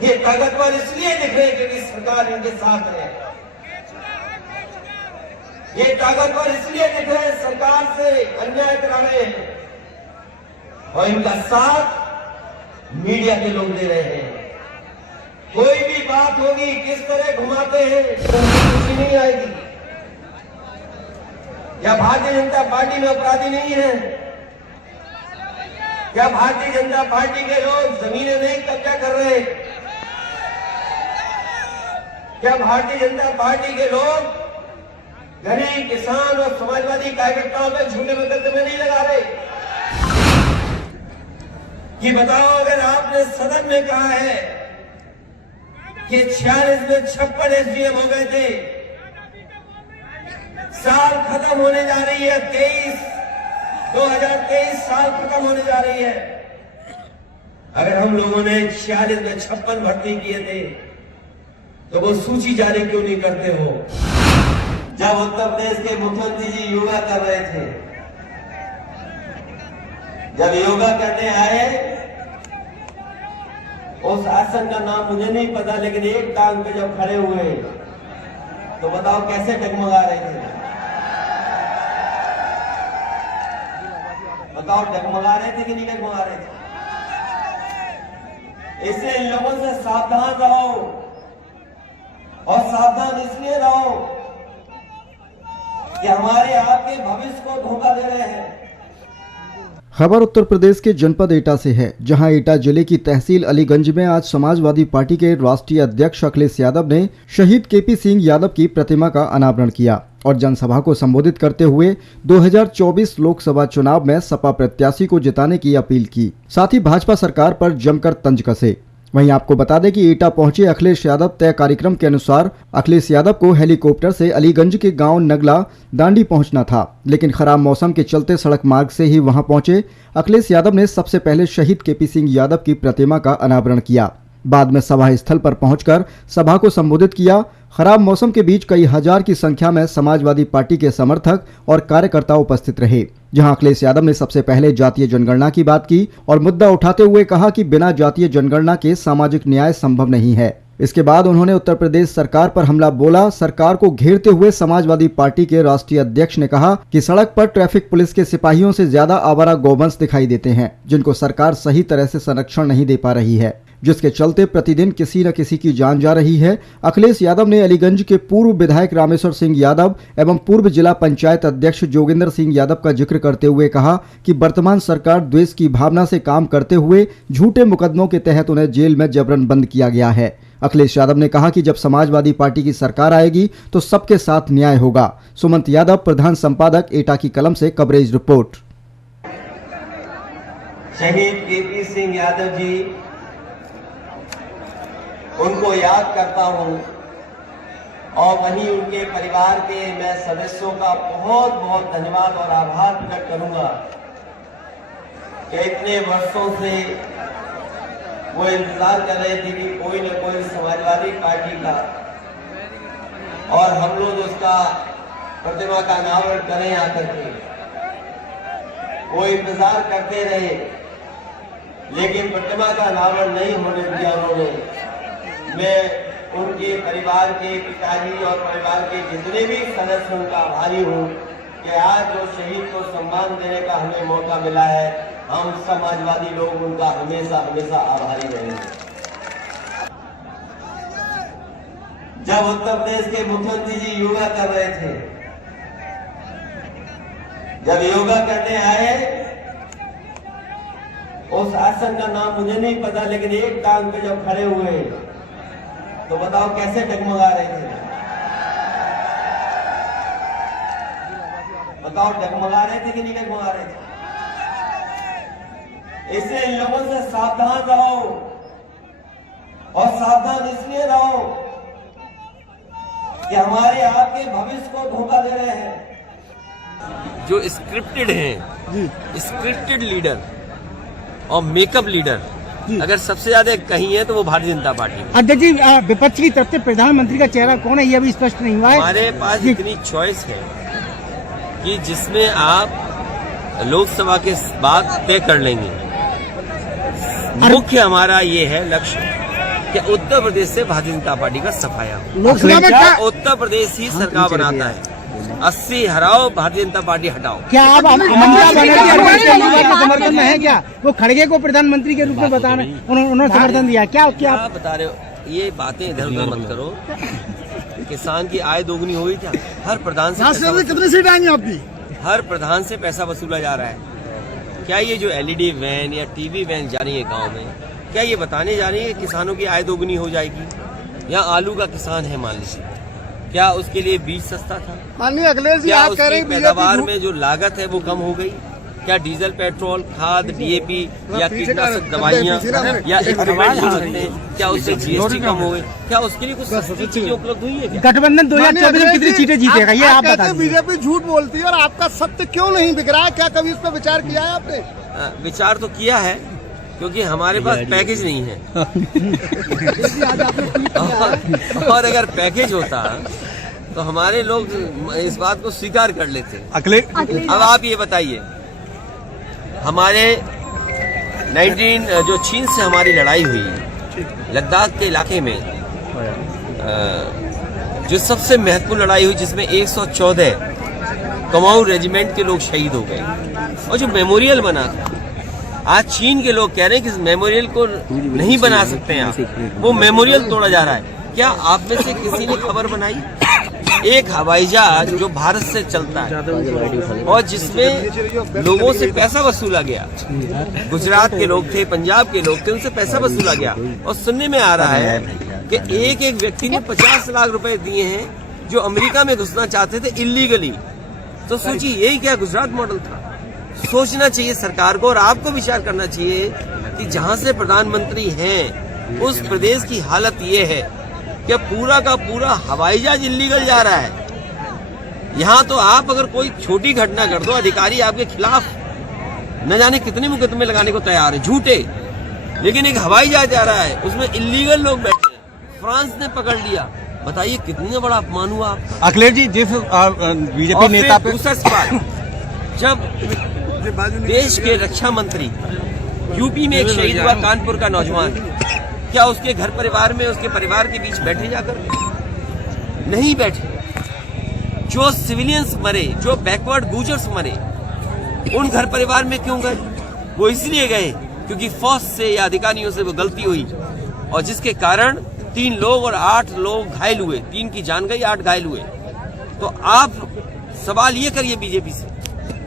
ये ताकतवर इसलिए दिख रहे क्योंकि सरकार इनके साथ है। ये ताकतवर इसलिए दिख रहे सरकार से अन्याय करा रहे हैं और इनका साथ मीडिया के लोग दे रहे हैं। कोई भी बात होगी किस तरह घुमाते हैं कुछ नहीं आएगी। क्या भारतीय जनता पार्टी में अपराधी नहीं है? क्या भारतीय जनता पार्टी के लोग जमीनें नहीं कब्जा कर रहे? क्या भारतीय जनता पार्टी के लोग गरीब किसान और समाजवादी कार्यकर्ताओं में झूठे मुकदमे नहीं लगा रहे? कि बताओ, अगर आपने सदन में कहा है कि 46 में 56 एसडीएम हो गए थे, साल खत्म होने जा रही है, 2023 साल खत्म होने जा रही है। अगर हम लोगों ने 46 में 56 भर्ती किए थे तो वो सूची जारी क्यों नहीं करते हो? जब उत्तर प्रदेश के मुख्यमंत्री जी योगा कर रहे थे, जब योगा करने आए, उस आसन का नाम मुझे नहीं पता, लेकिन एक टांग पे जब खड़े हुए तो बताओ कैसे डगमगा रहे थे? बताओ डगमगा रहे थे कि नहीं डगमगा रहे थे? इससे इन लोगों से सावधान रहो और सावधान इसलिए रहो कि हमारे आपके भविष्य को धोखा दे रहे हैं। खबर उत्तर प्रदेश के जनपद एटा से है, जहां एटा जिले की तहसील अलीगंज में आज समाजवादी पार्टी के राष्ट्रीय अध्यक्ष अखिलेश यादव ने शहीद केपी सिंह यादव की प्रतिमा का अनावरण किया और जनसभा को संबोधित करते हुए 2024 लोकसभा चुनाव में सपा प्रत्याशी को जिताने की अपील की। साथ ही भाजपा सरकार पर जमकर तंज कसे। वहीं आपको बता दें कि एटा पहुंचे अखिलेश यादव तय कार्यक्रम के अनुसार अखिलेश यादव को हेलीकॉप्टर से अलीगंज के गांव नगला दांडी पहुंचना था, लेकिन खराब मौसम के चलते सड़क मार्ग से ही वहां पहुंचे अखिलेश यादव ने सबसे पहले शहीद केपी सिंह यादव की प्रतिमा का अनावरण किया। बाद में सभा स्थल पर पहुंचकर सभा को संबोधित किया। खराब मौसम के बीच कई हजार की संख्या में समाजवादी पार्टी के समर्थक और कार्यकर्ता उपस्थित रहे, जहां अखिलेश यादव ने सबसे पहले जातीय जनगणना की बात की और मुद्दा उठाते हुए कहा कि बिना जातीय जनगणना के सामाजिक न्याय संभव नहीं है। इसके बाद उन्होंने उत्तर प्रदेश सरकार पर हमला बोला। सरकार को घेरते हुए समाजवादी पार्टी के राष्ट्रीय अध्यक्ष ने कहा कि सड़क पर ट्रैफिक पुलिस के सिपाहियों से ज्यादा आवारा गौवंश दिखाई देते हैं, जिनको सरकार सही तरह से संरक्षण नहीं दे पा रही है, जिसके चलते प्रतिदिन किसी न किसी की जान जा रही है। अखिलेश यादव ने अलीगंज के पूर्व विधायक रामेश्वर सिंह यादव एवं पूर्व जिला पंचायत अध्यक्ष जोगिंदर सिंह यादव का जिक्र करते हुए कहा कि वर्तमान सरकार द्वेष की भावना से काम करते हुए झूठे मुकदमों के तहत उन्हें जेल में जबरन बंद किया गया है। अखिलेश यादव ने कहा कि जब समाजवादी पार्टी की सरकार आएगी तो सबके साथ न्याय होगा। सुमंत यादव, प्रधान संपादक, एटा की कलम से कवरेज रिपोर्ट। शहीद केपी सिंह यादव जी, उनको याद करता हूं और वहीं उनके परिवार के मैं सदस्यों का बहुत बहुत धन्यवाद और आभार प्रकट करूंगा कि इतने वर्षों से वो इंतजार कर रहे थे कि कोई न कोई समाजवादी पार्टी का और हम लोग उसका प्रतिमा का अनावरण करें आकर के। वो इंतजार करते रहे, लेकिन प्रतिमा का अनावरण नहीं होने दिया उन्होंने। मैं उनके परिवार के पिताजी और परिवार के जितने भी सदस्य उनका आभारी हूँ कि आज जो शहीद को सम्मान देने का हमें मौका मिला है, हम समाजवादी लोग उनका हमेशा हमेशा आभारी रहेंगे। जब उत्तर प्रदेश के मुख्यमंत्री जी योगा कर रहे थे, जब योगा करने आए, उस आसन का नाम मुझे नहीं पता, लेकिन एक टांग पे जब खड़े हुए तो बताओ कैसे डगमगा रहे थे? बताओ डगमगा रहे थे कि नहीं डगमगा रहे थे? इससे इन लोगों से सावधान रहो और सावधान इसलिए रहो कि हमारे आपके भविष्य को धोखा दे रहे हैं। जो स्क्रिप्टेड हैं, स्क्रिप्टेड लीडर और मेकअप लीडर अगर सबसे ज्यादा कहीं है तो वो भारतीय जनता पार्टी। अध्यक्ष जी, विपक्ष की तरफ से प्रधानमंत्री का चेहरा कौन है ये अभी स्पष्ट नहीं हुआ है। हमारे पास इतनी चॉइस है कि जिसमें आप लोकसभा के बाद तय कर लेंगे। मुख्य हमारा ये है लक्ष्य कि उत्तर प्रदेश से भारतीय जनता पार्टी का सफाया हो। लोकसभा में क्या उत्तर प्रदेश ही सरकार बनाता है। 80 हराओ, भारतीय जनता पार्टी हटाओ। क्या आप ममता बनर्जी अरविंद केजरीवाल के समर्थन में है क्या? वो खड़गे को प्रधानमंत्री के रूप में बता रहे, उन्होंने समर्थन दिया क्या? क्या आप बता रहे हो? ये बातें इधर उधर मत करो। किसान की आय दोगुनी हो गई क्या? हर प्रधान से कितनी सीट आएंगी आपकी? हर प्रधान से पैसा वसूला जा रहा है। क्या ये जो LED वैन या TV वैन जा रही है गांव में, क्या ये बताने जा रही है कि किसानों की आय दोगुनी हो जाएगी? या आलू का किसान है मान लीजिए, क्या उसके लिए बीज सस्ता था? माननीय अखिलेश जी, क्या आप कह रहे उसकी हैं पैदावार में जो लागत है वो कम हो गई? क्या डीजल, पेट्रोल, खाद, DAP या कीटनाशक दवाइयाँ या इक्विपमेंट जो लगते हैं, क्या उससे GST कम हो गई? क्या उसके लिए कुछ सस्ती चीजें उपलब्ध हुई है क्या? गठबंधन 2024 में कितनी सीटें जीतेगा ये आप बता दीजिए। बीजेपी झूठ बोलती है और आपका सत्य क्यों नहीं बिक रहा है? क्या कभी इस पर विचार किया है आपने? विचार तो किया है, क्योंकि हमारे पास पैकेज नहीं है। और अगर पैकेज होता तो हमारे लोग इस बात को स्वीकार कर लेते। अब आप ये बताइए, हमारे जो चीन से हमारी लड़ाई हुई लद्दाख के इलाके में, जो सबसे महत्वपूर्ण लड़ाई हुई जिसमें 114 कुमाऊं रेजिमेंट के लोग शहीद हो गए, और जो मेमोरियल बना था, आज चीन के लोग कह रहे हैं कि इस मेमोरियल को नहीं बना सकते हैं आप, वो मेमोरियल तोड़ा जा रहा है। क्या आप में से किसी ने खबर बनाई? एक हवाई जहाज जो भारत से चलता है और जिसमें लोगों से पैसा वसूला गया, गुजरात के लोग थे, पंजाब के लोग थे, उनसे पैसा वसूला गया, और सुनने में आ रहा है कि एक एक व्यक्ति ने 50 लाख रुपए दिए हैं जो अमेरिका में घुसना चाहते थे इलीगली। तो सोचिए, यही क्या गुजरात मॉडल था? सोचना चाहिए सरकार को, और आपको विचार करना चाहिए कि जहां से प्रधानमंत्री हैं उस प्रदेश की हालत ये है कि पूरा का पूरा हवाई जहाज इलीगल जा रहा है। यहाँ तो आप अगर कोई छोटी घटना कर दो, अधिकारी आपके खिलाफ न जाने कितने मुकदमे लगाने को तैयार है, झूठे। लेकिन एक हवाई जहाज जा रहा है, उसमें इलीगल लोग बैठे हैं, फ्रांस ने पकड़ लिया। बताइए कितना बड़ा अपमान हुआ आपका। अखिलेश जी, जिस बीजेपी नेता पे दूसरा सवाल, जब देश के रक्षा मंत्री यूपी में एक शहीद हुआ कानपुर का नौजवान, क्या उसके घर परिवार में, उसके परिवार के बीच बैठे जाकर? नहीं बैठे। जो सिविलियंस मरे, जो बैकवर्ड गुजर्स मरे, उन घर परिवार में क्यों गए? वो इसलिए गए क्योंकि फौज से या अधिकारियों से वो गलती हुई, और जिसके कारण 3 लोग और 8 लोग घायल हुए। 3 की जान गई, 8 घायल हुए। तो आप सवाल ये करिए बीजेपी से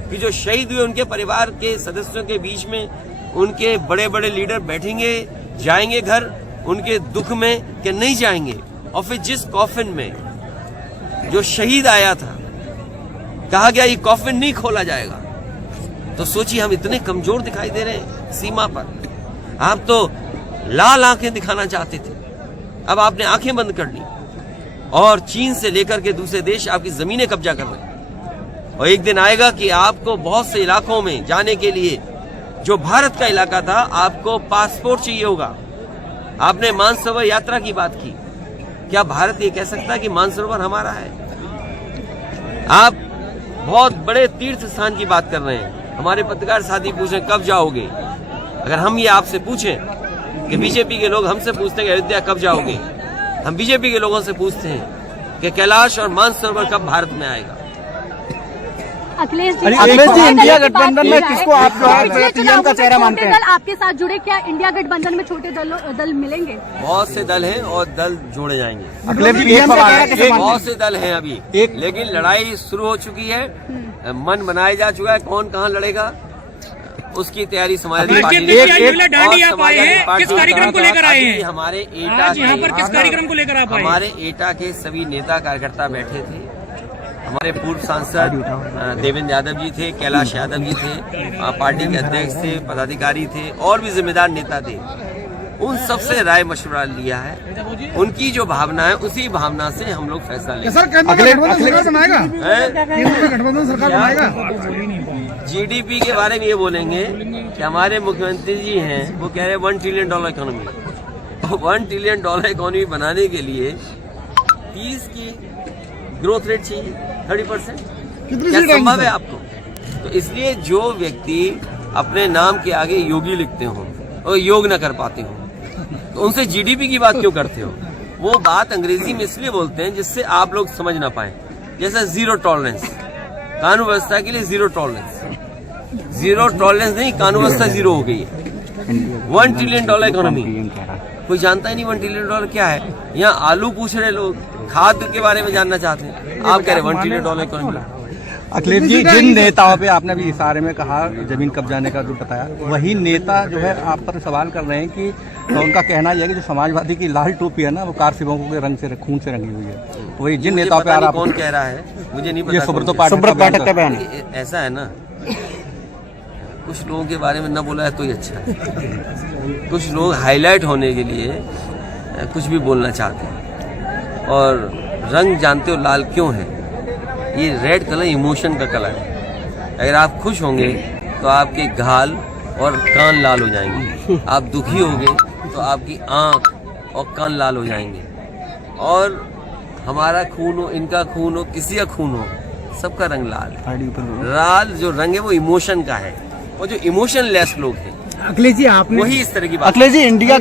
कि जो शहीद हुए उनके परिवार के सदस्यों के बीच में उनके बड़े बड़े लीडर बैठेंगे, जाएंगे घर उनके दुख में कि नहीं जाएंगे? और फिर जिस कॉफिन में जो शहीद आया था, कहा गया ये कॉफिन नहीं खोला जाएगा। तो सोचिए, हम इतने कमजोर दिखाई दे रहे हैं सीमा पर। आप तो लाल आंखें दिखाना चाहते थे, अब आपने आंखें बंद कर ली, और चीन से लेकर के दूसरे देश आपकी जमीनें कब्जा कर रहे हैं। और एक दिन आएगा कि आपको बहुत से इलाकों में जाने के लिए, जो भारत का इलाका था, आपको पासपोर्ट चाहिए होगा। आपने मानसरोवर यात्रा की बात की, क्या भारत ये कह सकता है कि मानसरोवर हमारा है? आप बहुत बड़े तीर्थ स्थान की बात कर रहे हैं। हमारे पत्रकार साथी पूछें कब जाओगे? अगर हम ये आपसे पूछें कि बीजेपी के लोग हमसे पूछते हैं कि अयोध्या कब जाओगे, हम बीजेपी के लोगों से पूछते हैं कि कैलाश और मानसरोवर कब भारत में आएगा? अखिलेश जी, इंडिया गठबंधन में किसको आप पीएम का चेहरा मानते हैं? आपके साथ जुड़े, क्या इंडिया गठबंधन में छोटे दल मिलेंगे? बहुत से दल हैं और दल जोड़े जाएंगे। अखिलेश जी, बहुत से दल हैं अभी, लेकिन लड़ाई शुरू हो चुकी है, मन बनाया जा चुका है। कौन कहाँ लड़ेगा उसकी तैयारी समाजवादी पार्टी ने। किस कार्यक्रम को लेकर आए हैं? हमारे एटा यहाँ पर किस कार्यक्रम को लेकर आप आए? हमारे एटा के सभी नेता कार्यकर्ता बैठे थे। हमारे पूर्व सांसद देवेंद्र यादव जी थे, कैलाश यादव जी थे, पार्टी के अध्यक्ष थे, पदाधिकारी थे, और भी जिम्मेदार नेता थे। उन सबसे राय मशवरा लिया है। उनकी जो भावना है, उसी भावना से हम लोग फैसला लेंगे। GDP के बारे में ये बोलेंगे कि हमारे मुख्यमंत्री जी हैं, वो कह रहे हैं $1 ट्रिलियन इकोनॉमी। $1 ट्रिलियन इकोनॉमी बनाने के लिए 30 की ग्रोथ रेट चाहिए, 30%। क्या संभव है आपको? तो इसलिए जो व्यक्ति अपने नाम के आगे योगी लिखते हो और योग न कर पाते हो, तो उनसे जीडीपी की बात क्यों करते हो? वो बात अंग्रेजी में इसलिए बोलते हैं जिससे आप लोग समझ ना पाए। जैसा जीरो टॉलरेंस, कानून व्यवस्था के लिए जीरो टॉलरेंस। जीरो टॉलरेंस नहीं, कानून व्यवस्था जीरो हो गई है। $1 ट्रिलियन इकोनॉमी, कोई जानता ही नहीं $1 ट्रिलियन क्या है। यहाँ आलू पूछ रहे लोग, खाद के बारे में जानना चाहते हैं, आप कह रहे $1 ट्रिलियन इकोनॉमी। अखिलेश जी, जिन नेताओं पे आपने भी इशारे में कहा जमीन कब्जाने का जो बताया, वही नेता जो है आप पर सवाल कर रहे हैं कि उनका कहना यह है कि जो समाजवादी की लाल टोपी है ना, वो कार सेवकों के रंग से, खून से रंगी हुई है। वही जिन नेताओं पे आप, कौन कह रहा है मुझे नहीं पता। सुब्रत पाठक का बयान। ऐसा है ना, कुछ लोगों के बारे में न बोला है तो ही अच्छा है। कुछ लोग हाईलाइट होने के लिए कुछ भी बोलना चाहते हैं। और रंग जानते हो लाल क्यों है? ये रेड कलर इमोशन का कलर है। अगर आप खुश होंगे तो आपके गाल और कान लाल हो जाएंगे, आप दुखी होंगे तो आपकी आंख और कान लाल हो जाएंगे। और हमारा खून हो, इनका खून हो, किसी का खून हो, सबका रंग लाल है। लाल जो रंग है वो इमोशन का है, और जो इमोशनलेस लोग हैं अखिलेश जी आपने वही इस तरह की बात। अखिलेश जी, इंडिया